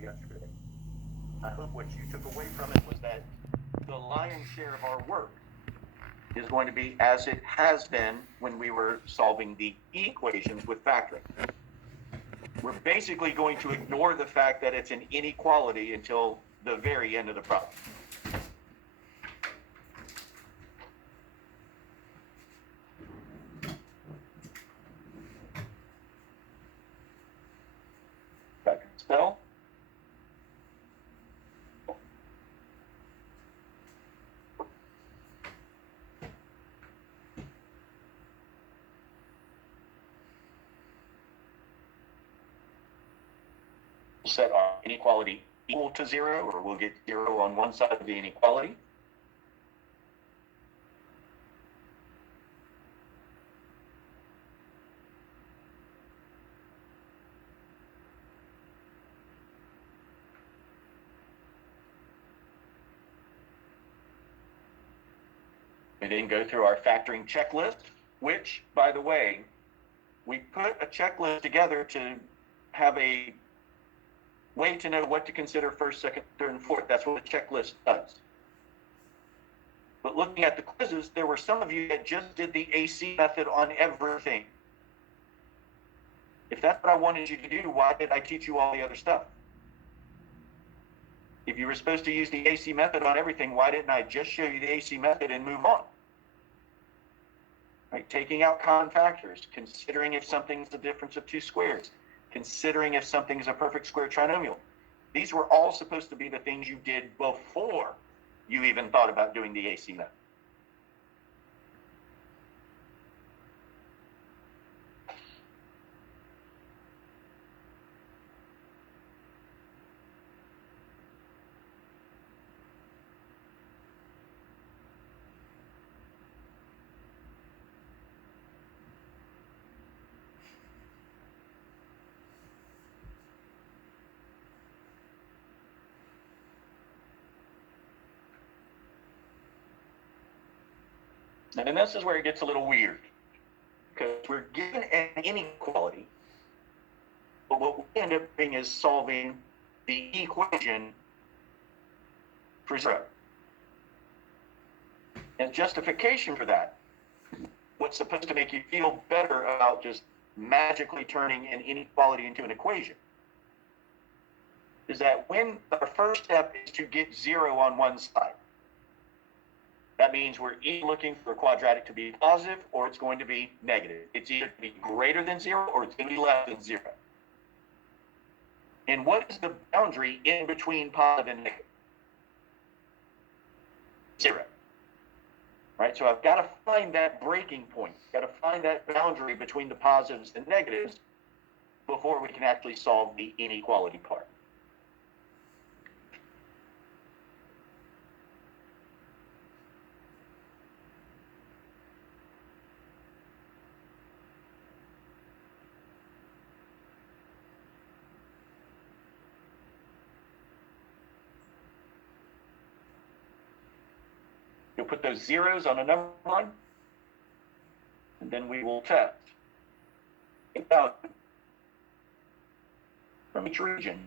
yesterday. I hope what you took away from it was that the lion's share of our work is going to be as it has been when we were solving the equations with factoring. We're basically going to ignore the fact that it's an inequality until the very end of the problem. Spell. Set our inequality equal to 0, or we'll get 0 on one side of the inequality. We then go through our factoring checklist, which, by the way, we put a checklist together to have a way to know what to consider first, second, third, and fourth. That's what a checklist does. But looking at the quizzes, there were some of you that just did the AC method on everything. If that's what I wanted you to do, why did I teach you all the other stuff? If you were supposed to use the AC method on everything, why didn't I just show you the AC method and move on? Right, taking out common factors, considering if something's the difference of two squares, considering if something's a perfect square trinomial. These were all supposed to be the things you did before you even thought about doing the AC method. And this is where it gets a little weird, because we're given an inequality, but what we end up doing is solving the equation for 0. And justification for that, what's supposed to make you feel better about just magically turning an inequality into an equation, is that when our first step is to get 0 on one side, that means we're either looking for a quadratic to be positive or it's going to be negative. It's either to be greater than 0 or it's going to be less than 0. And what is the boundary in between positive and negative? 0. Right? So I've got to find that breaking point. I've got to find that boundary between the positives and negatives before we can actually solve the inequality part. You'll put those zeros on a number line, and then we will test a value from each region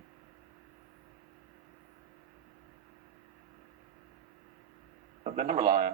of the number line.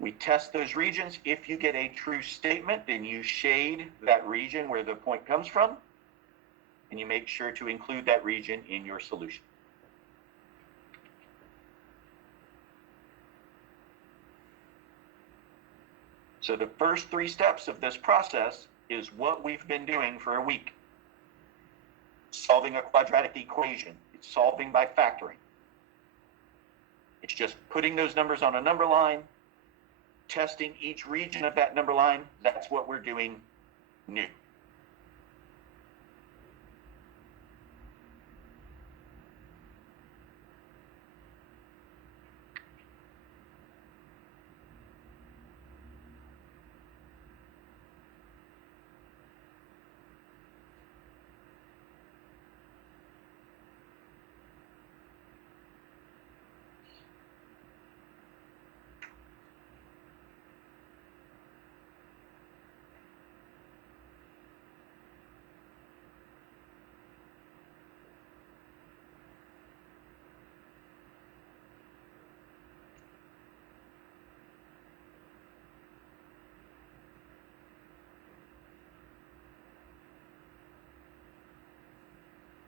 We test those regions. If you get a true statement, then you shade that region where the point comes from, and you make sure to include that region in your solution. So the first 3 steps of this process is what we've been doing for a week. Solving a quadratic equation. It's solving by factoring. It's just putting those numbers on a number line, testing each region of that number line. That's what we're doing new.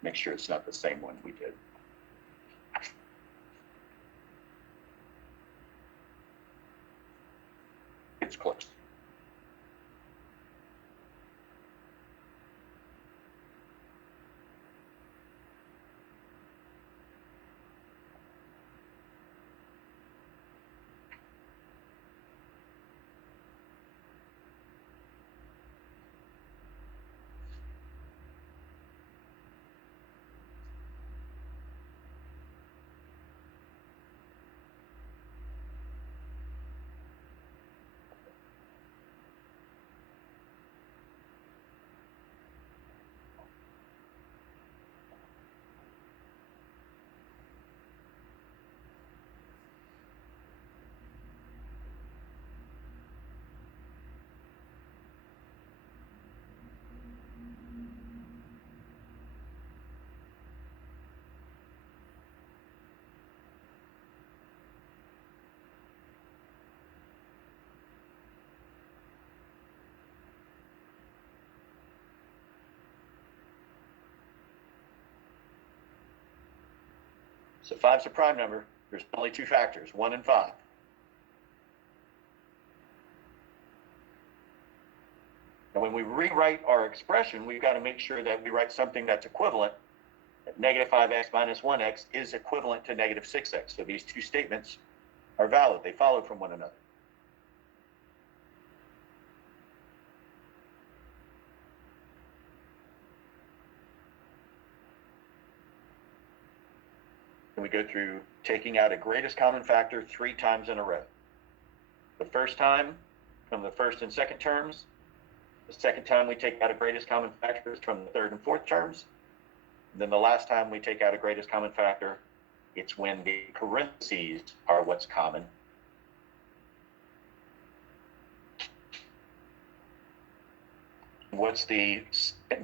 Make sure it's not the same one we did. It's close. So 5's a prime number. There's only two factors, 1 and 5. And when we rewrite our expression, we've got to make sure that we write something that's equivalent. That negative 5x minus 1x is equivalent to negative 6x. So these two statements are valid. They follow from one another. And we go through taking out a greatest common factor 3 times in a row. The first time from the first and second terms. The second time we take out a greatest common factor is from the third and fourth terms. And then the last time we take out a greatest common factor, it's when the parentheses are what's common. What's the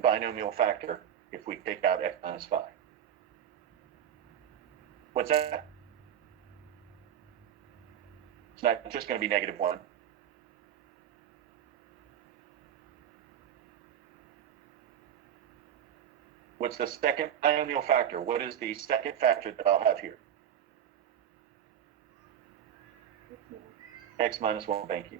binomial factor if we take out x minus 5? What's that? It's not just going to be negative 1. What's the second binomial factor? What is the second factor that I'll have here? X minus 1, thank you.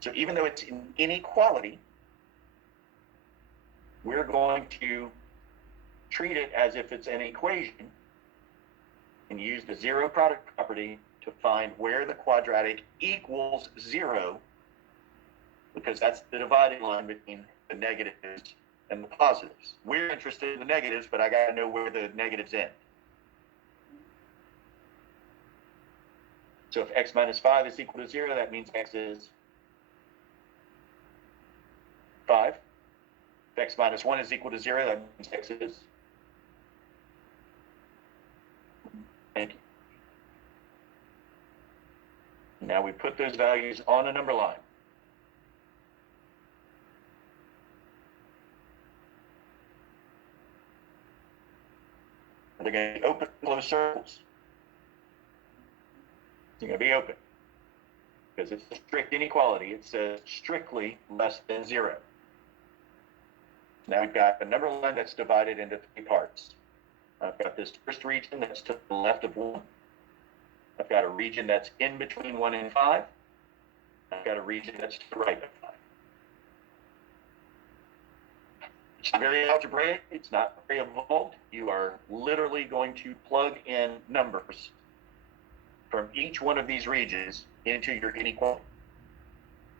So even though it's an inequality, we're going to treat it as if it's an equation and use the zero product property to find where the quadratic equals 0, because that's the dividing line between the negatives and the positives. We're interested in the negatives, but I got to know where the negatives end. So if x minus 5 is equal to 0, that means x is 5. If x minus 1 is equal to 0, that means x is. Thank you. Now we put those values on a number line. They're going to be open and closed circles. They're going to be open because it's a strict inequality. It says strictly less than 0. Now we've got a number line that's divided into 3 parts. I've got this first region that's to the left of 1. I've got a region that's in between 1 and 5. I've got a region that's to the right of 5. It's very algebraic. It's not very evolved. You are literally going to plug in numbers from each one of these regions into your inequality.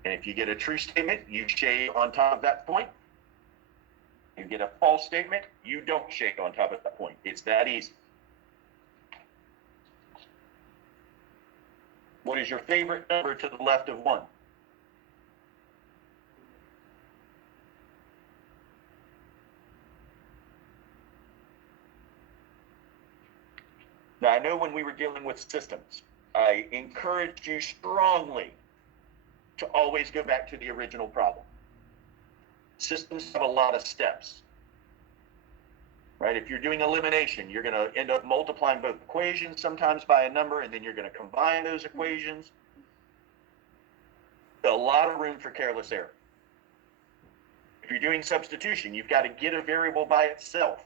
And if you get a true statement, you shade on top of that point. You get a false statement, you don't shade on top of that point. It's that easy. What is your favorite number to the left of 1? Now, I know when we were dealing with systems, I encouraged you strongly to always go back to the original problem. Systems have a lot of steps, right? If you're doing elimination, you're going to end up multiplying both equations, sometimes by a number, and then you're going to combine those equations. A lot of room for careless error. If you're doing substitution, you've got to get a variable by itself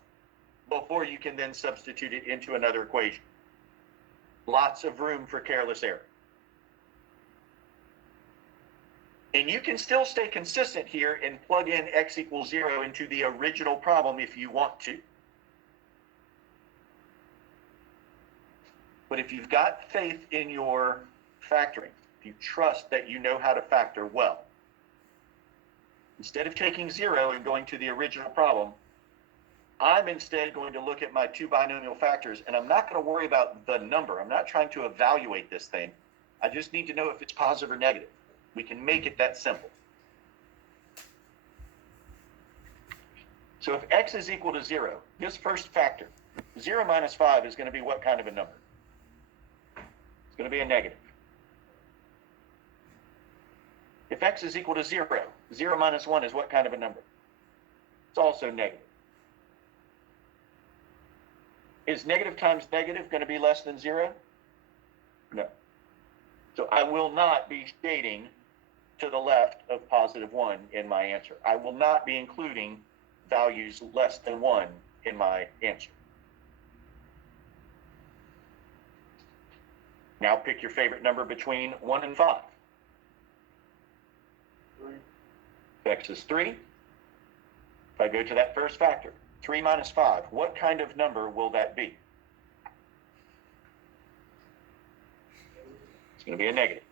before you can then substitute it into another equation. Lots of room for careless error. And you can still stay consistent here and plug in x equals 0 into the original problem if you want to. But if you've got faith in your factoring, if you trust that you know how to factor well, instead of taking 0 and going to the original problem, I'm instead going to look at my two binomial factors, and I'm not going to worry about the number. I'm not trying to evaluate this thing. I just need to know if it's positive or negative. We can make it that simple. So if x is equal to 0, this first factor, 0 minus 5 is going to be what kind of a number? It's going to be a negative. If x is equal to 0, 0 minus 1 is what kind of a number? It's also negative. Is negative times negative going to be less than 0? No. So I will not be shading to the left of positive 1 in my answer. I will not be including values less than 1 in my answer. Now pick your favorite number between 1 and 5. 3. X is 3. If I go to that first factor, 3 minus 5, what kind of number will that be? It's going to be a negative.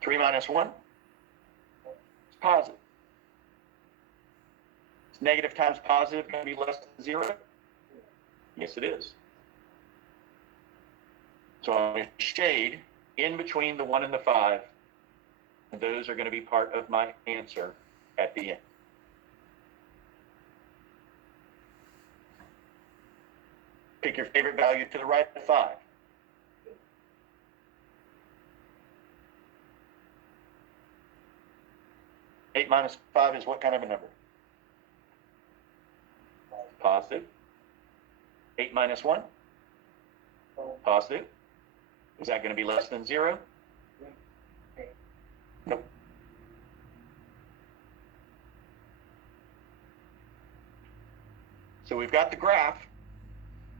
3 minus 1? It's positive. Is negative times positive going to be less than 0? Yes, it is. So I'm going to shade in between the 1 and the 5, and those are going to be part of my answer at the end. Pick your favorite value to the right of 5. Eight minus 5 is what kind of a number? Positive. 8 minus 1? Positive. Is that going to be less than 0? Nope. So we've got the graph.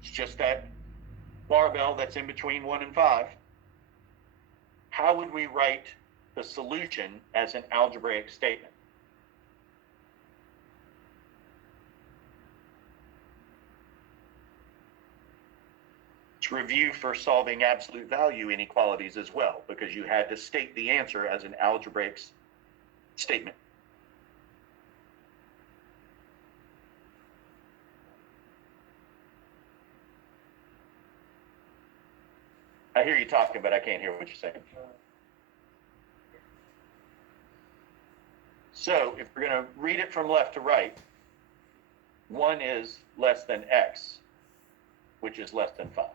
It's just that barbell that's in between 1 and 5. How would we write the solution as an algebraic statement? It's review for solving absolute value inequalities as well, because you had to state the answer as an algebraic statement. I hear you talking, but I can't hear what you're saying. So if we're going to read it from left to right, 1 is less than x, which is less than 5.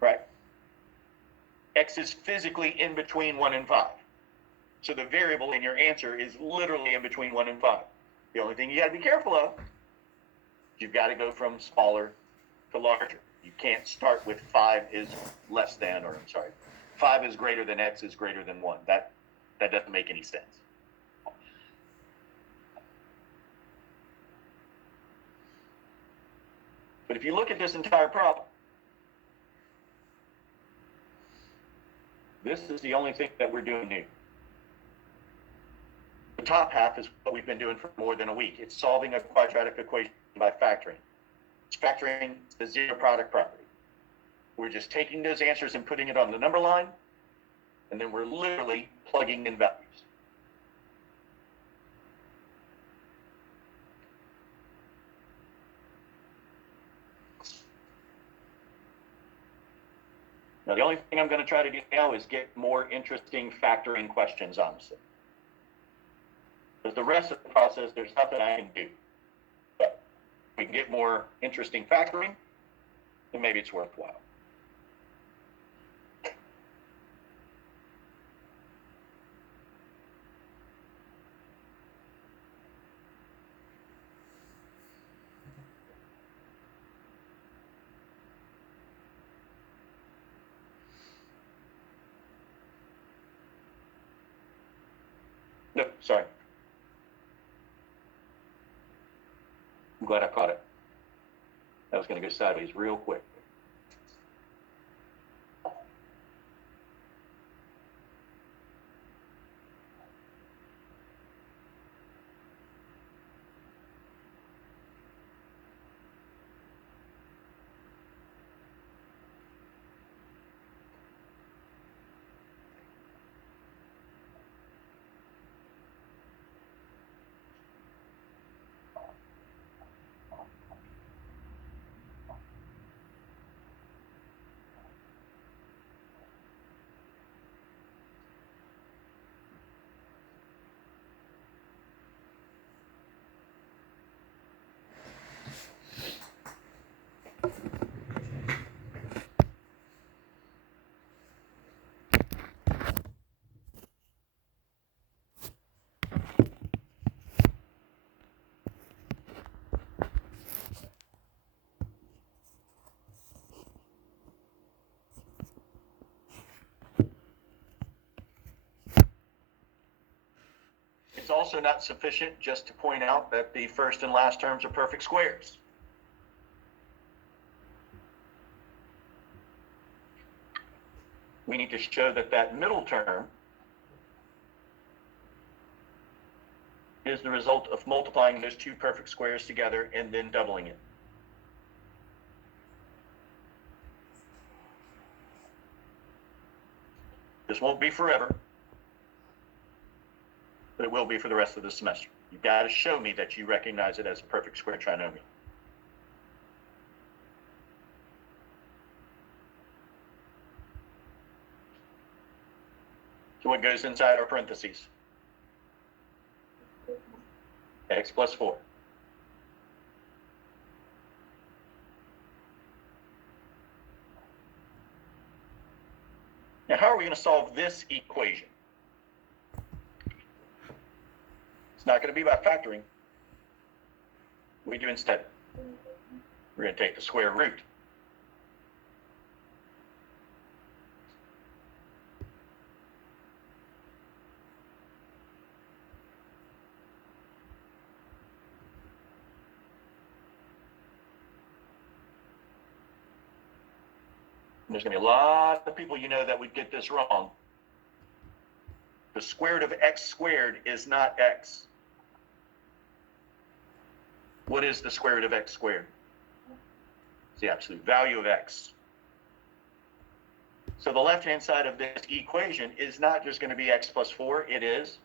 Right? X is physically in between 1 and 5. So the variable in your answer is literally in between 1 and 5. The only thing you got to be careful of, you've got to go from smaller to larger. You can't start with 5 is less than, or I'm sorry, 5 is greater than x is greater than 1. That doesn't make any sense. But if you look at this entire problem, This is the only thing that we're doing new. The top half is what we've been doing for more than a week. It's solving a quadratic equation by factoring. It's factoring the zero product property. We're just taking those answers and putting it on the number line, and then we're literally plugging in values. Now, the only thing I'm going to try to do now is get more interesting factoring questions, honestly. Because the rest of the process, there's nothing I can do. But if we can get more interesting factoring, then maybe it's worthwhile. No, sorry. I'm glad I caught it. That was going to go sideways real quick. It's also not sufficient just to point out that the first and last terms are perfect squares. We need to show that that middle term is the result of multiplying those two perfect squares together and then doubling it. This won't be forever, but it will be for the rest of the semester. You've got to show me that you recognize it as a perfect square trinomial. So what goes inside our parentheses? X plus 4. Now, how are we going to solve this equation? It's not going to be by factoring. What do we do instead? We're going to take the square root. There's going to be a lot of people you know that would get this wrong. The square root of x squared is not x. What is the square root of x squared? It's the absolute value of x. So the left-hand side of this equation is not just going to be x plus 4, it is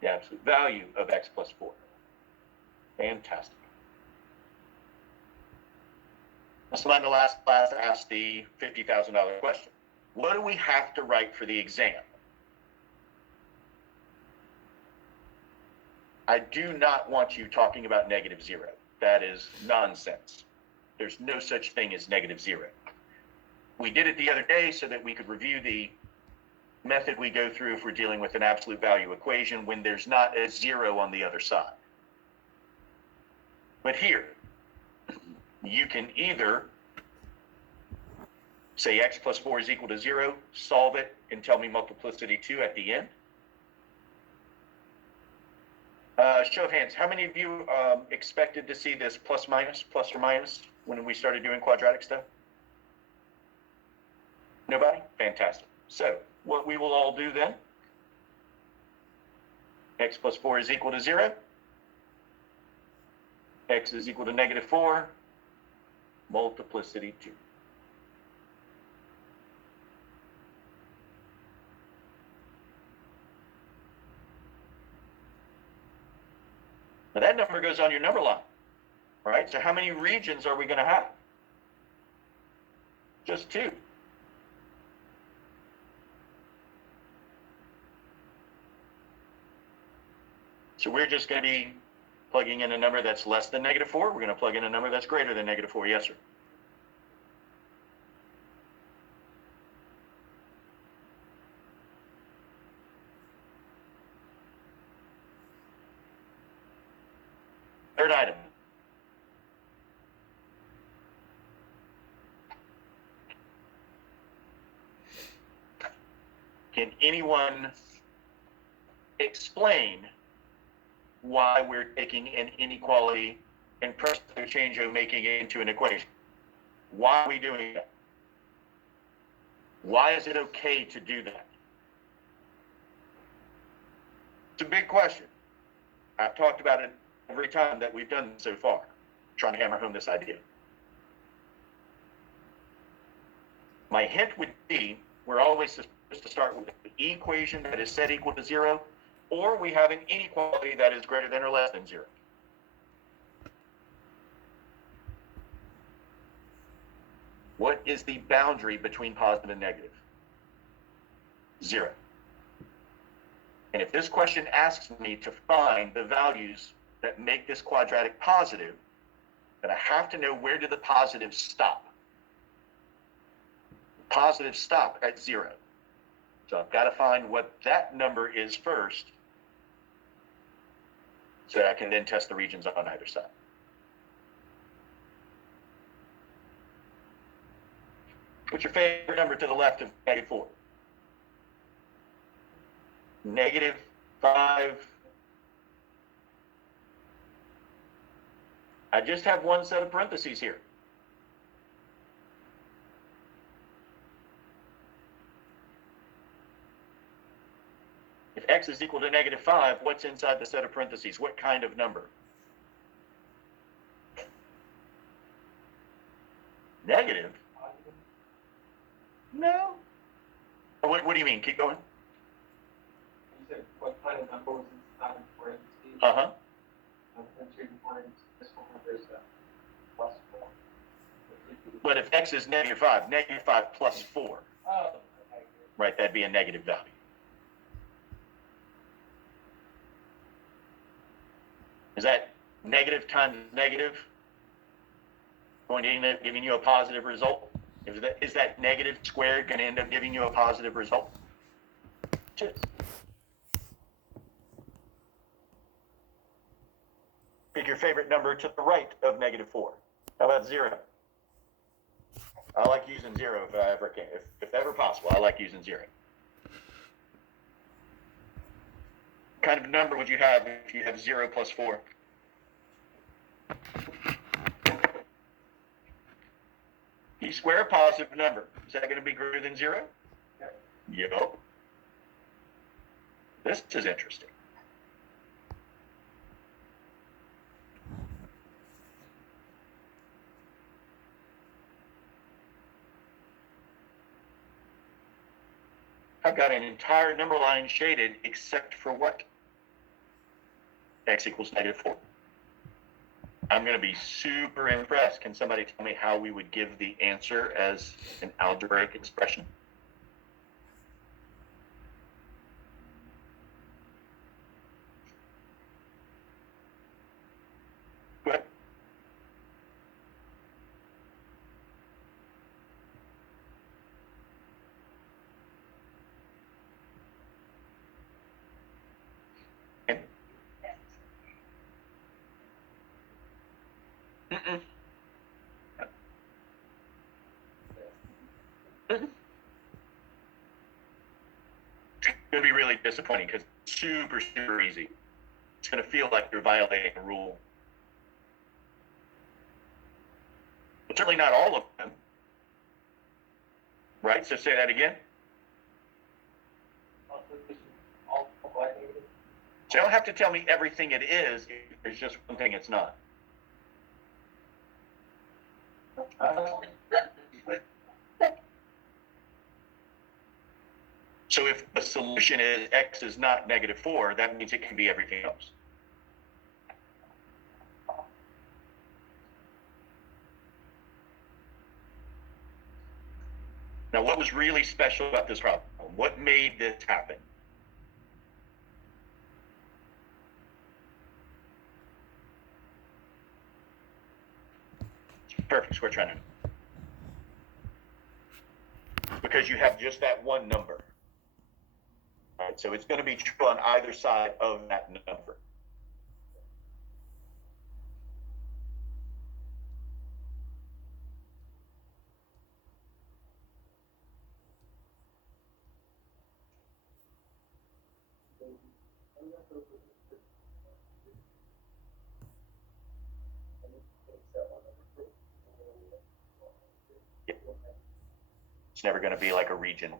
the absolute value of x plus 4. Fantastic. Somebody in the last class asked the $50,000 question. What do we have to write for the exam? I do not want you talking about -0. That is nonsense. There's no such thing as -0. We did it the other day so that we could review the method we go through if we're dealing with an absolute value equation when there's not a 0 on the other side. But here, you can either say x plus 4 is equal to 0, solve it, and tell me multiplicity 2 at the end. Show of hands, how many of you expected to see this plus or minus, when we started doing quadratic stuff? Nobody? Fantastic. So what we will all do then, x plus 4 is equal to 0. X is equal to negative 4, multiplicity 2. Now that number goes on your number line, right? So how many regions are we going to have? Just 2. So we're just going to be plugging in a number that's less than negative 4. We're going to plug in a number that's greater than negative 4. Yes, sir. Third item. Can anyone explain why we're taking an inequality and pressing change of making it into an equation? Why are we doing that? Why is it okay to do that? It's a big question. I've talked about it every time that we've done so far, trying to hammer home this idea. My hint would be we're always supposed to start with an equation that is set equal to 0, or we have an inequality that is greater than or less than 0. What is the boundary between positive and negative? 0. And if this question asks me to find the values that make this quadratic positive, then I have to know where do the positives stop. Positives stop at 0. So I've got to find what that number is first so that I can then test the regions on either side. What's your favorite number to the left of negative 4? Negative 5. I just have one set of parentheses here. If x is equal to negative 5, what's inside the set of parentheses? What kind of number? Negative? No. What do you mean? Keep going. You said what kind of number was inside of parentheses? Uh-huh. This one there's a plus 4. But if x is negative 5 plus 4, Oh, okay. right, that'd be a negative value. Is that negative times negative going to end up giving you a positive result? Is that negative squared going to end up giving you a positive result? It is. Pick your favorite number to the right of negative 4. How about 0? I like using 0 if I ever can. If ever possible, I like using 0. What kind of number would you have if you have 0 plus 4? You square a positive number. Is that going to be greater than 0? Yep. This is interesting. I've got an entire number line shaded except for what? X equals negative 4. I'm going to be super impressed. Can somebody tell me how we would give the answer as an algebraic expression? Go ahead. Mm-mm. Mm-mm. It's going to be really disappointing because it's super, super easy. It's going to feel like you're violating a rule. But certainly not all of them. right? So say that again. All y negative. So you don't have to tell me everything it is. If there's just one thing it's not. So if the solution is x is not -4, that means it can be everything else. Now, what was really special about this problem? What made this happen? Perfect square trinomial. Because you have just that one number. All right, so it's going to be true on either side of that number. It's never going to be like a region.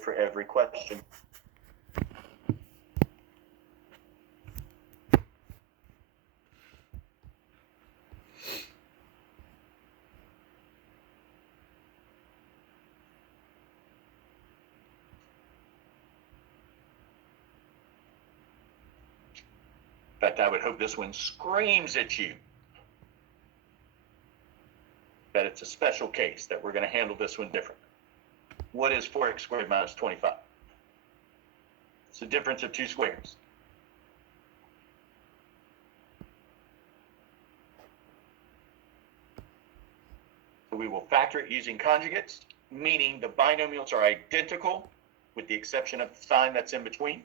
For every question. In fact, I would hope this one screams at you that it's a special case, that we're going to handle this one differently. What is 4x squared minus 25? It's the difference of two squares. So we will factor it using conjugates, meaning the binomials are identical with the exception of the sign that's in between.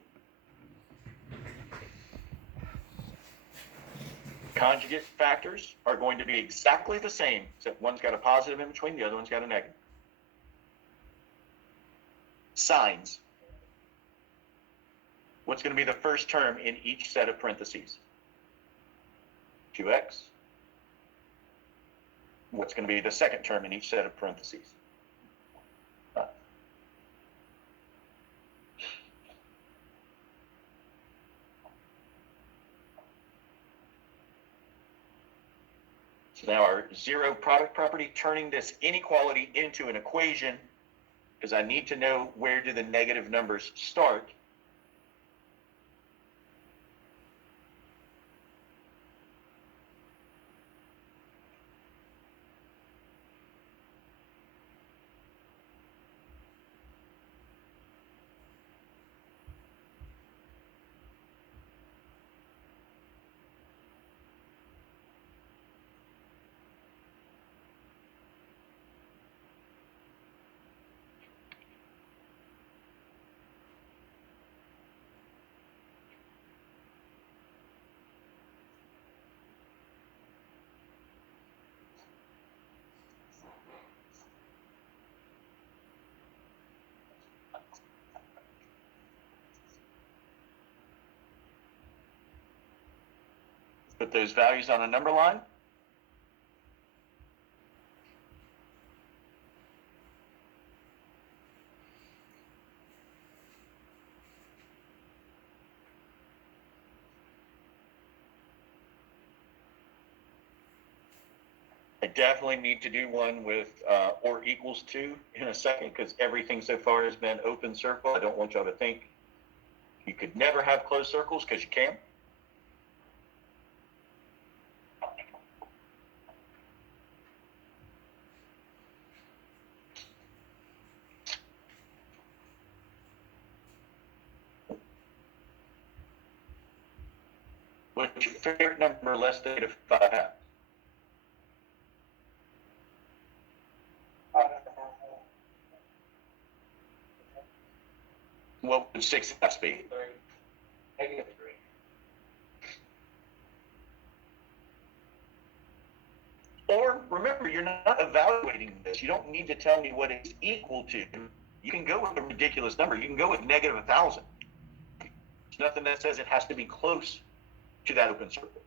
Conjugate factors are going to be exactly the same, except one's got a positive in between, the other one's got a negative. Signs. What's going to be the first term in each set of parentheses? 2x. What's going to be the second term in each set of parentheses? So now our zero product property, turning this inequality into an equation, because I need to know where do the negative numbers start. Put those values on a number line. I definitely need to do one with or equals to in a second, because everything so far has been open circle. I don't want y'all to think you could never have closed circles, because you can. What's your favorite number less than -5? What would 6/2 be? -3. Or remember, you're not evaluating this. You don't need to tell me what it's equal to. You can go with a ridiculous number. You can go with -1,000. There's nothing that says it has to be close to that open circle.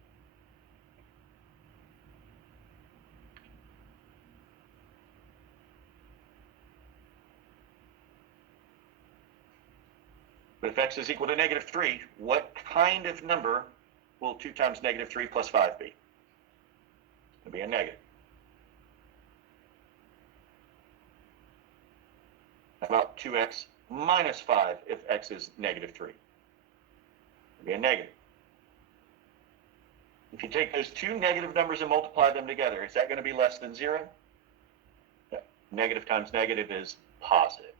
But if x is equal to -3, what kind of number will 2 times -3 plus 5 be? It'll be a negative. How about 2x minus 5 if x is -3? It'll be a negative. If you take those two negative numbers and multiply them together, is that going to be less than 0? No. Negative times negative is positive.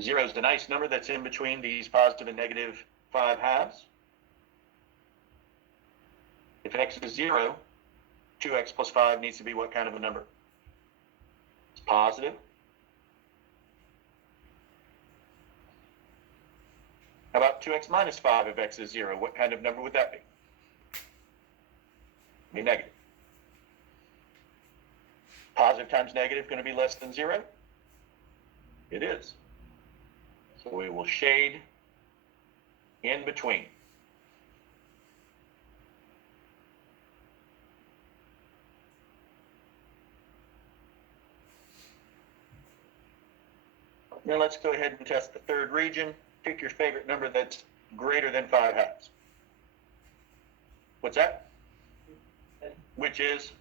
Zero is the nice number that's in between these positive and negative 5 halves. If x is 0, 2x plus 5 needs to be what kind of a number? It's positive. How about 2x minus 5 if x is 0? What kind of number would that be? Be negative. Positive times negative going to be less than 0? It is. So we will shade in between. Now let's go ahead and test the third region. Pick your favorite number that's greater than 5 halves. What's that? Which is?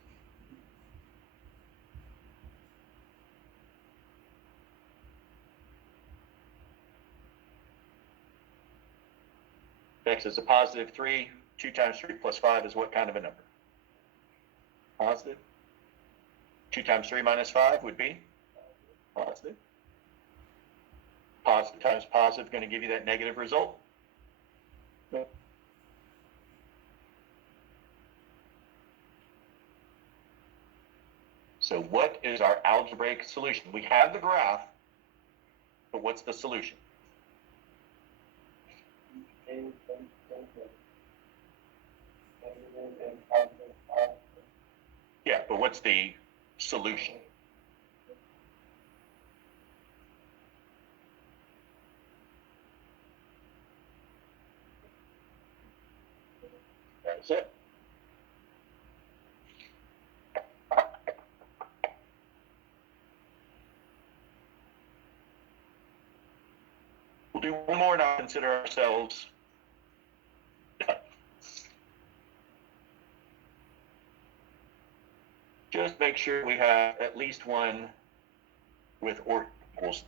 X is a positive 3. 2 times 3 plus 5 is what kind of a number? Positive. 2 times 3 minus 5 would be? Positive. Positive times positive is going to give you that negative result. So what is our algebraic solution? We have the graph, but what's the solution? Yeah, but what's the solution? That's it. We'll do one more and I'll consider ourselves done. Just make sure we have at least one with or equals.